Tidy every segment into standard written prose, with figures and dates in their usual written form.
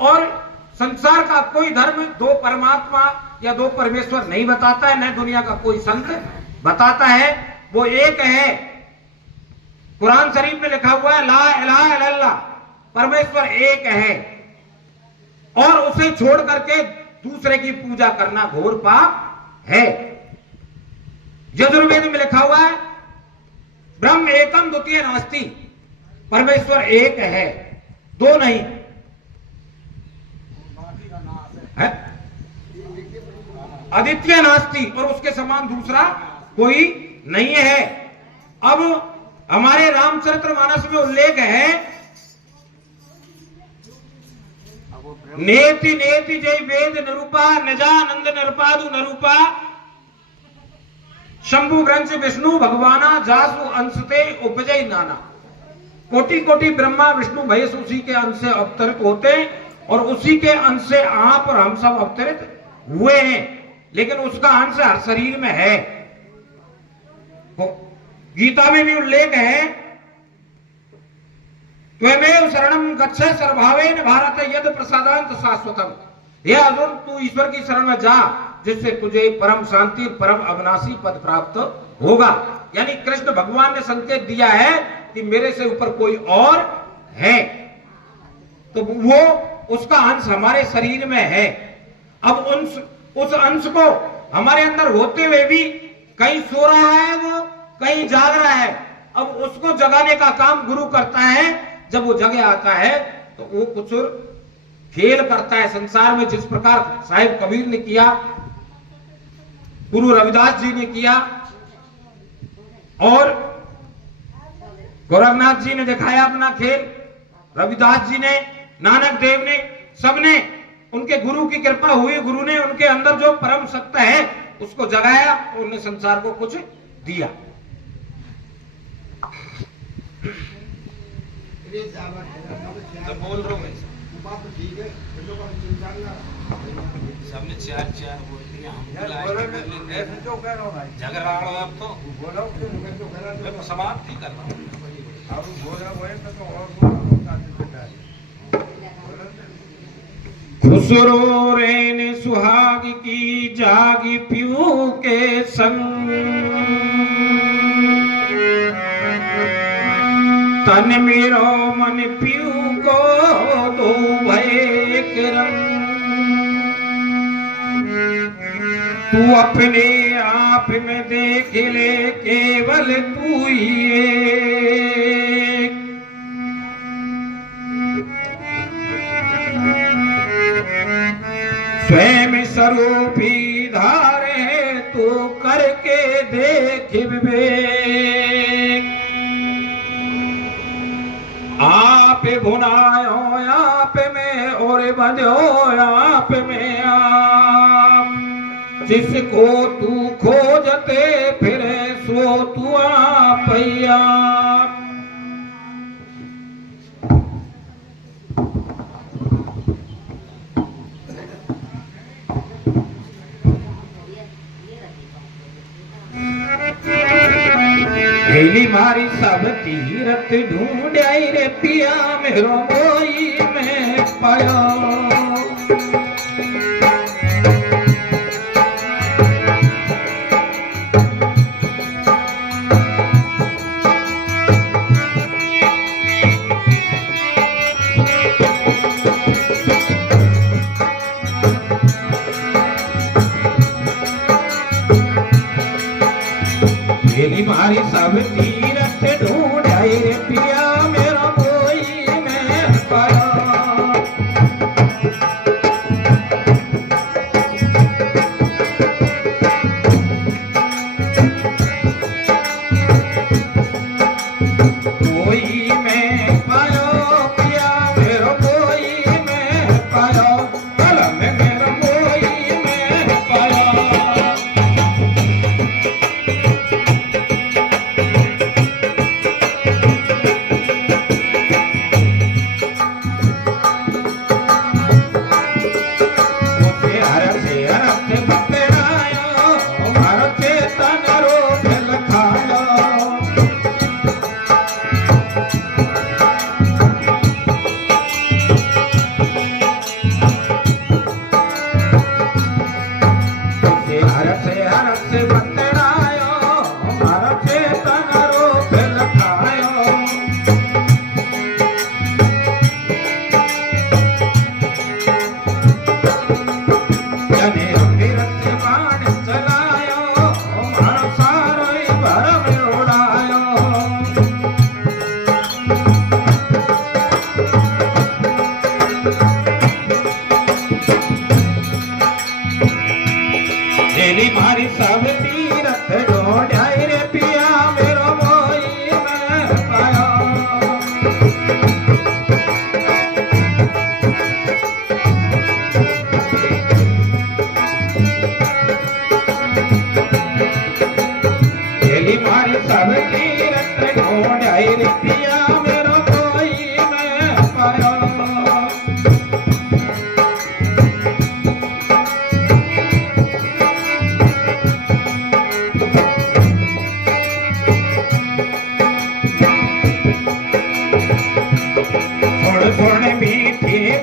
और संसार का कोई धर्म दो परमात्मा या दो परमेश्वर नहीं बताता है, न दुनिया का कोई संत बताता है। वो एक है। कुरान शरीफ में लिखा हुआ है ला इलाहा इल्लल्लाह, परमेश्वर एक है, और उसे छोड़ करके दूसरे की पूजा करना घोर पाप है। यजुर्वेद में लिखा हुआ है ब्रह्म एकम द्वितीय नास्ति, परमेश्वर एक है, दो नहीं है। अद्वितीय नास्ति, और उसके समान दूसरा कोई नहीं है। अब हमारे रामचरितमानस में उल्लेख है नेति नेति जय वेद निरूपा निजानंद निरपादु निरूपा शंभु ग्रंथ विष्णु भगवाना जासु अंशते उपजय नाना। कोटि कोटि ब्रह्मा विष्णु महेश उसी के अंश से अवतरित होते हैं, और उसी के अंश से आप और हम सब अवतरित हुए हैं, लेकिन उसका अंश हर शरीर में है। गीता में भी उल्लेख है त्वमेव शरणम गच्छ सर्वभावेन भारत यद प्रसादांत शाश्वतम। हे अर्जुन, तू ईश्वर की शरण में जा, जिससे तुझे परम शांति परम अविनाशी पद प्राप्त होगा। यानी कृष्ण भगवान ने संकेत दिया है कि मेरे से ऊपर कोई और है, तो वो उसका अंश हमारे शरीर में है। अब उस अंश को हमारे अंदर होते हुए भी कहीं सो रहा है, वो कहीं जाग रहा है। अब उसको जगाने का काम गुरु करता है। जब वो जगे आता है तो वो कुछ खेल करता है संसार में, जिस प्रकार साहिब कबीर ने किया, गुरु रविदास जी ने किया, और गोरखनाथ जी ने दिखाया अपना खेल, रविदास जी ने, नानक देव ने, सबने, उनके गुरु की कृपा हुई। गुरु ने उनके अंदर जो परम सत्ता है उसको जगाया, उन्होंने संसार को कुछ दिया। तो बोल रहा हूँ सबने चार चार बोल दिया, झगड़ा अब तो समाप्त ही कर रहा हूँ। खुसरो रेन सुहाग की जागी पियू के संग, तन मेरो मन पियू को दो एक रंग। तू अपने आप में देख ले केवल तू ही एक। स्वयं स्वरूपी धार है तू करके देख विवेक। आप भुनायो आप में और बंधो आप में आप, जिसको तू खोजते फिरे सो तू आप ही आप। हेली मारी सब तीरथ ढूंढाई रे पिया मेरो मोई में पाया। हेली मारी सब तीरथ ढूंढाई रे पिया मेरा मोई में पाया।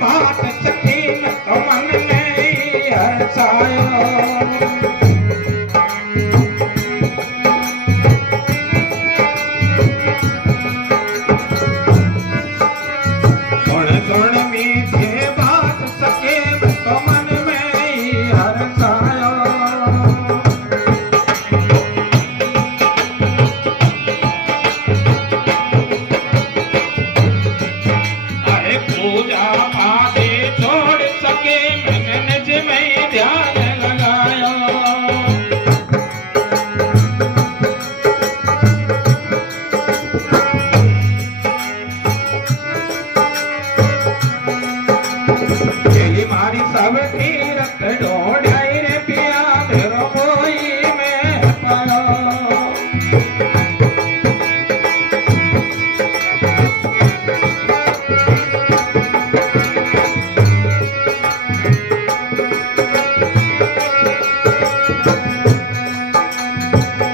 बात सखी मैं तो मन में हर्षायो। सुन सुन मीठे बात सखी मैं तो मन में हर्षायो। पूजा पाठे छोड़ सके मैंने निज में ध्यान लगाया। खेली मारी सब तीरथ ढोढ़ाई रे पिया मेरो कोई में पाया।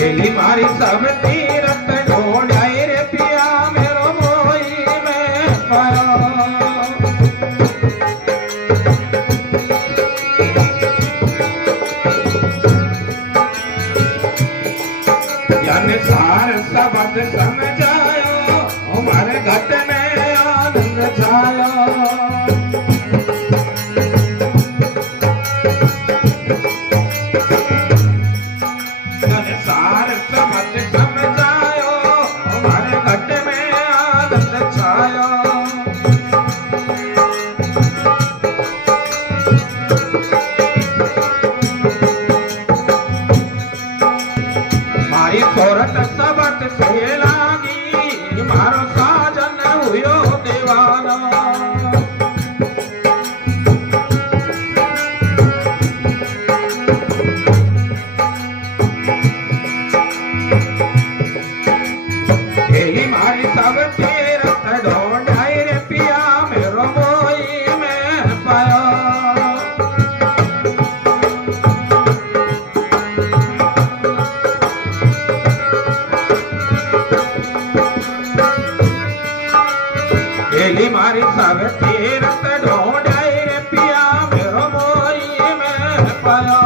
खेली मारी सब तीरथ ढोढ़ाई रे पिया मेरो मोई में पाया। यानी सार सबद समझायो हमारे घट में आनंद छाया। सार समझ समझायो हमारे घट में आनंद छायो। मारी सोरठ सबट से लागी मारो साजन हुयो दीवाना। खेली मारी सब तीरथ ढोढ़ाई रे पिया मेरो मोई में पाया। खेली मारी सब तीरथ ढोढ़ाई रे पिया मेरो मोई में पाया।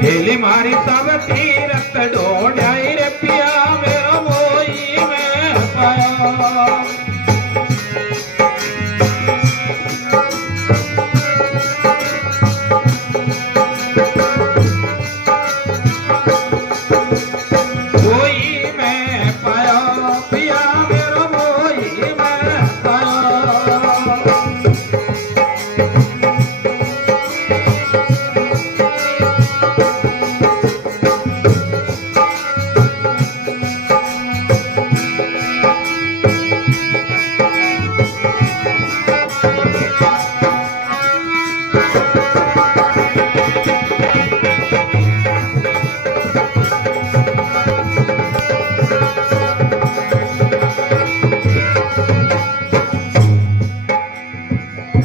खेली मारी सब तीरथ ढोढ़ाई रे पिया मेरो मोई में पाया।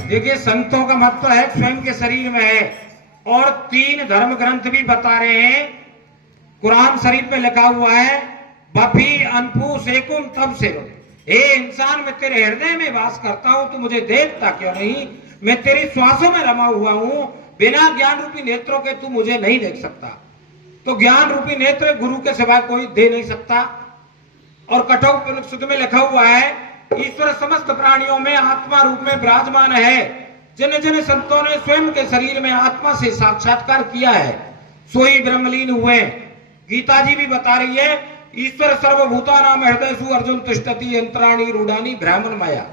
देखिए संतों का महत्व है स्वयं के शरीर में है। और 3 धर्म ग्रंथ भी बता रहे हैं। कुरान शरीफ में लिखा हुआ है बफी अनफूस एकुम तब से हे इंसान मैं तेरे हृदय में वास करता हूं, तो मुझे देखता क्यों नहीं? मैं तेरी श्वासों में रमा हुआ हूं, बिना ज्ञान रूपी नेत्रों के तू मुझे नहीं देख सकता। तो ज्ञान रूपी नेत्र गुरु के सिवा कोई दे नहीं सकता। और कठोपनिषद में लिखा हुआ है, ईश्वर समस्त प्राणियों में आत्मा रूप में विराजमान है। जिन जिन संतों ने स्वयं के शरीर में आत्मा से साक्षात्कार किया है सोई ब्रह्मलीन हुए। गीता जी भी बता रही है, ईश्वर सर्वभूता नाम हृदयसु अर्जुन तिष्ठति यंत्राणी रूढ़ानी ब्राह्मण माया।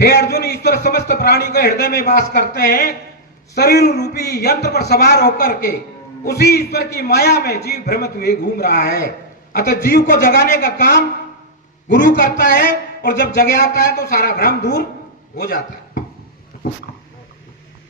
हे अर्जुन, ईश्वर समस्त प्राणी के हृदय में वास करते हैं। शरीर रूपी यंत्र पर सवार होकर के उसी ईश्वर की माया में जीव भ्रमित हुए घूम रहा है। अतः जीव को जगाने का काम गुरु करता है, और जब जग आता है तो सारा भ्रम दूर हो जाता है।